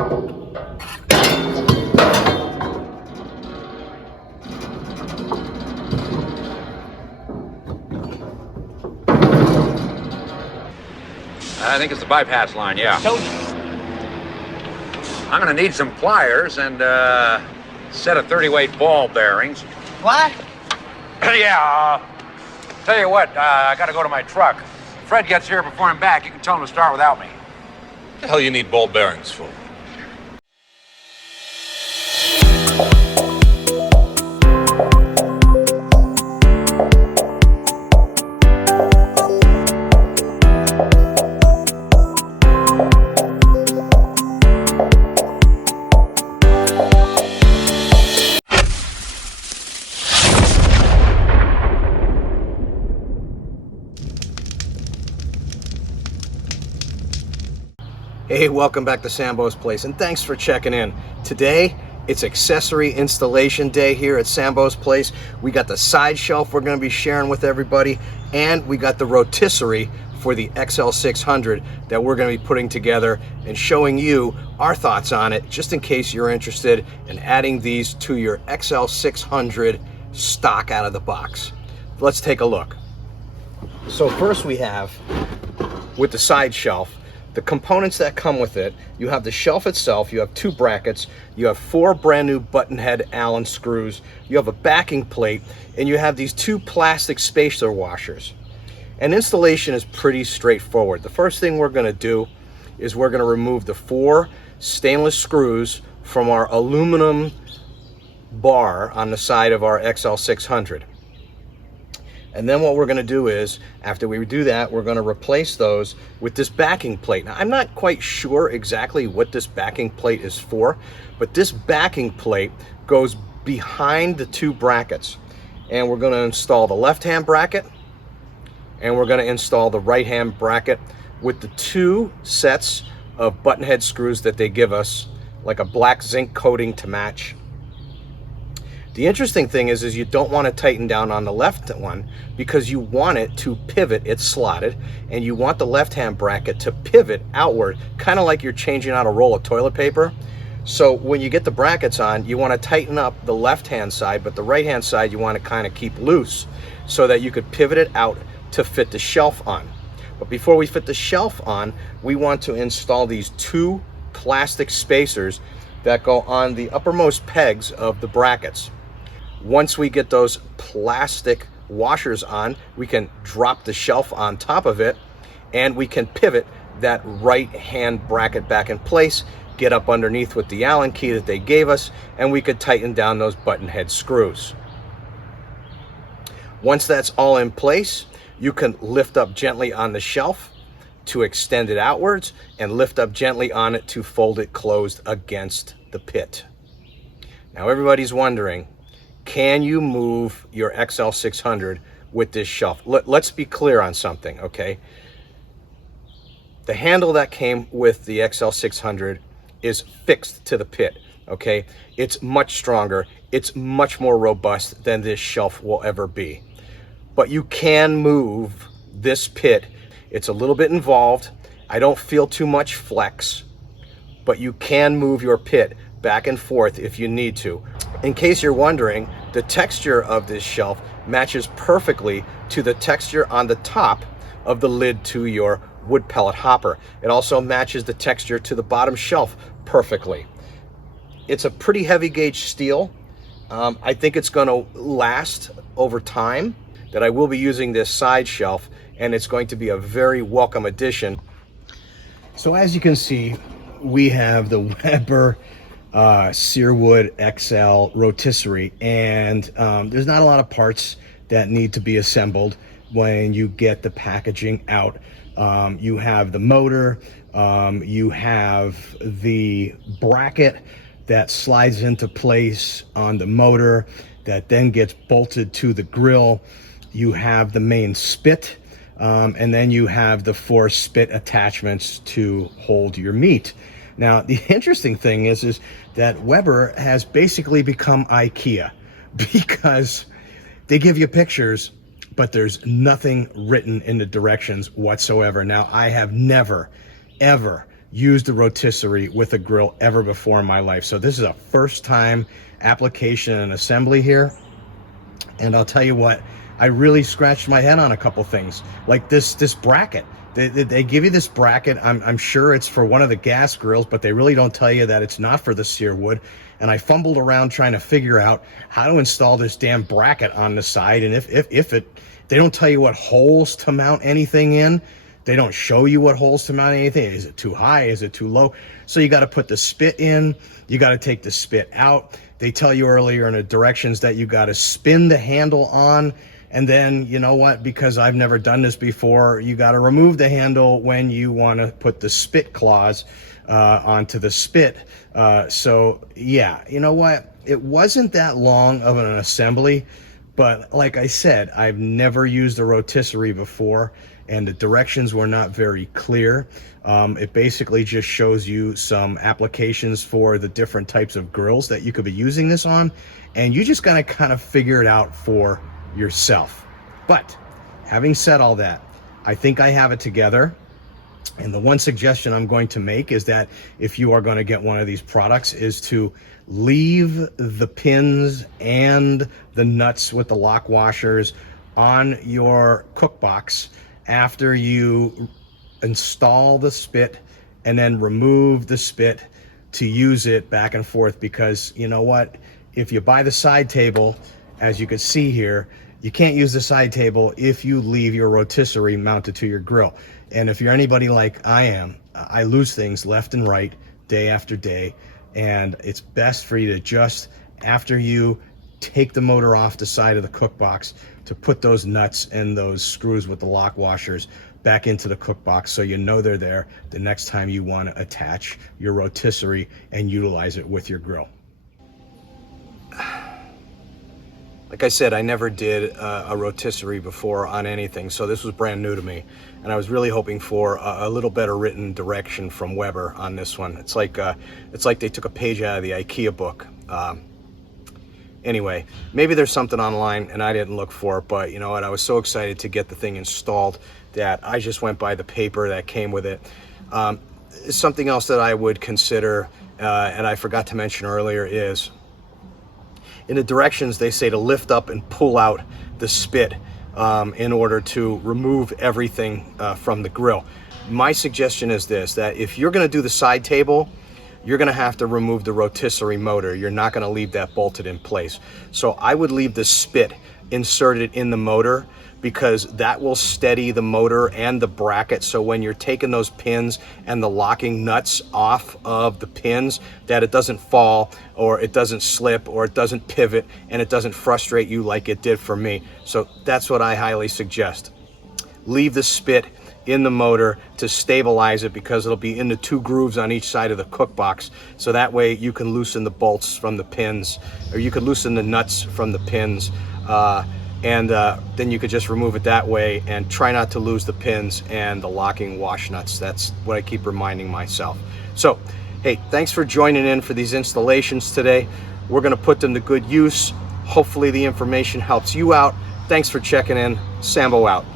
I think it's the bypass line, yeah. Told you. I'm gonna need some pliers and a set of 30-weight ball bearings. What? Yeah, tell you what, I gotta go to my truck. If Fred gets here before I'm back, you can tell him to start without me. What the hell you need ball bearings for? Hey, welcome back to Sambo's Place, and thanks for checking in. Today, it's accessory installation day here at Sambo's Place. We got the side shelf we're going to be sharing with everybody, and we got the rotisserie for the XL600 that we're going to be putting together and showing you our thoughts on it, just in case you're interested in adding these to your XL600 stock out of the box. Let's take a look. So first we have, with the side shelf, the components that come with it. You have the shelf itself, you have two brackets, you have four brand new button head Allen screws, you have a backing plate, and you have these two plastic spacer washers. And installation is pretty straightforward. The first thing we're going to do is we're going to remove the four stainless screws from our aluminum bar on the side of our XL600. And then what we're going to do is, after we do that, we're going to replace those with this backing plate. Now, I'm not quite sure exactly what this backing plate is for, but this backing plate goes behind the two brackets. And we're going to install the left-hand bracket, and we're going to install the right-hand bracket with the two sets of button head screws that they give us, like a black zinc coating to match. The interesting thing is you don't want to tighten down on the left one because you want it to pivot. It's slotted, and you want the left-hand bracket to pivot outward, kind of like you're changing out a roll of toilet paper. So when you get the brackets on, you want to tighten up the left-hand side, but the right-hand side you want to kind of keep loose so that you could pivot it out to fit the shelf on. But before we fit the shelf on, we want to install these two plastic spacers that go on the uppermost pegs of the brackets. Once we get those plastic washers on, we can drop the shelf on top of it, and we can pivot that right hand bracket back in place, get up underneath with the Allen key that they gave us, and we could tighten down those button head screws. Once that's all in place, you can lift up gently on the shelf to extend it outwards, and lift up gently on it to fold it closed against the pit. Now everybody's wondering, can you move your XL600 with this shelf? Let's be clear on something, okay? The handle that came with the XL600 is fixed to the pit, okay? It's much stronger, it's much more robust than this shelf will ever be. But you can move this pit. It's a little bit involved. I don't feel too much flex, but you can move your pit back and forth if you need to. In case you're wondering, the texture of this shelf matches perfectly to the texture on the top of the lid to your wood pellet hopper. It also matches the texture to the bottom shelf perfectly. It's a pretty heavy gauge steel. I think it's going to last over time, that I will be using this side shelf, and it's going to be a very welcome addition. So as you can see, we have the Weber SearWood XL rotisserie, and there's not a lot of parts that need to be assembled when you get the packaging out. You have the motor, you have the bracket that slides into place on the motor that then gets bolted to the grill. You have the main spit, and then you have the four spit attachments to hold your meat. Now, the interesting thing is that Weber has basically become IKEA, because they give you pictures, but there's nothing written in the directions whatsoever. Now, I have never, ever used a rotisserie with a grill ever before in my life. So this is a first time application and assembly here. And I'll tell you what, I really scratched my head on a couple things, like this bracket. They give you this bracket. I'm sure it's for one of the gas grills, but they really don't tell you that it's not for the SearWood. And I fumbled around trying to figure out how to install this damn bracket on the side. And they don't tell you what holes to mount anything in. They don't show you what holes to mount anything. Is it too high? Is it too low? So you got to put the spit in. You got to take the spit out. They tell you earlier in the directions that you got to spin the handle on. And then, you know what, because I've never done this before, you got to remove the handle when you want to put the spit claws onto the spit. So yeah, you know what, it wasn't that long of an assembly, but like I said, I've never used a rotisserie before, and the directions were not very clear. It basically just shows you some applications for the different types of grills that you could be using this on, and you just gotta kind of figure it out for yourself. But having said all that, I think I have it together. And the one suggestion I'm going to make is that if you are going to get one of these products, is to leave the pins and the nuts with the lock washers on your cook box after you install the spit, and then remove the spit to use it back and forth. Because you know what, if you buy the side table, as you can see here, you can't use the side table if you leave your rotisserie mounted to your grill. And if you're anybody like I am, I lose things left and right, day after day. And it's best for you to just, after you take the motor off the side of the cook box, to put those nuts and those screws with the lock washers back into the cook box, so you know they're there the next time you want to attach your rotisserie and utilize it with your grill. Like I said, I never did a rotisserie before on anything, so this was brand new to me. And I was really hoping for a little better written direction from Weber on this one. It's like they took a page out of the IKEA book. Anyway, maybe there's something online and I didn't look for it, but you know what? I was so excited to get the thing installed that I just went by the paper that came with it. Something else that I would consider, and I forgot to mention earlier, is in the directions they say to lift up and pull out the spit in order to remove everything from the grill. My suggestion is this, that if you're going to do the side table, you're going to have to remove the rotisserie motor. You're not going to leave that bolted in place. So I would leave the spit inserted in the motor, because that will steady the motor and the bracket. So when you're taking those pins and the locking nuts off of the pins, that it doesn't fall, or it doesn't slip, or it doesn't pivot, and it doesn't frustrate you like it did for me. So that's what I highly suggest. Leave the spit in the motor to stabilize it, because it'll be in the two grooves on each side of the cook box. So that way you can loosen the bolts from the pins, or you can loosen the nuts from the pins. And then you could just remove it that way, and try not to lose the pins and the locking wash nuts. That's what I keep reminding myself. So, hey, thanks for joining in for these installations today. We're going to put them to good use. Hopefully the information helps you out. Thanks for checking in. Sambo out.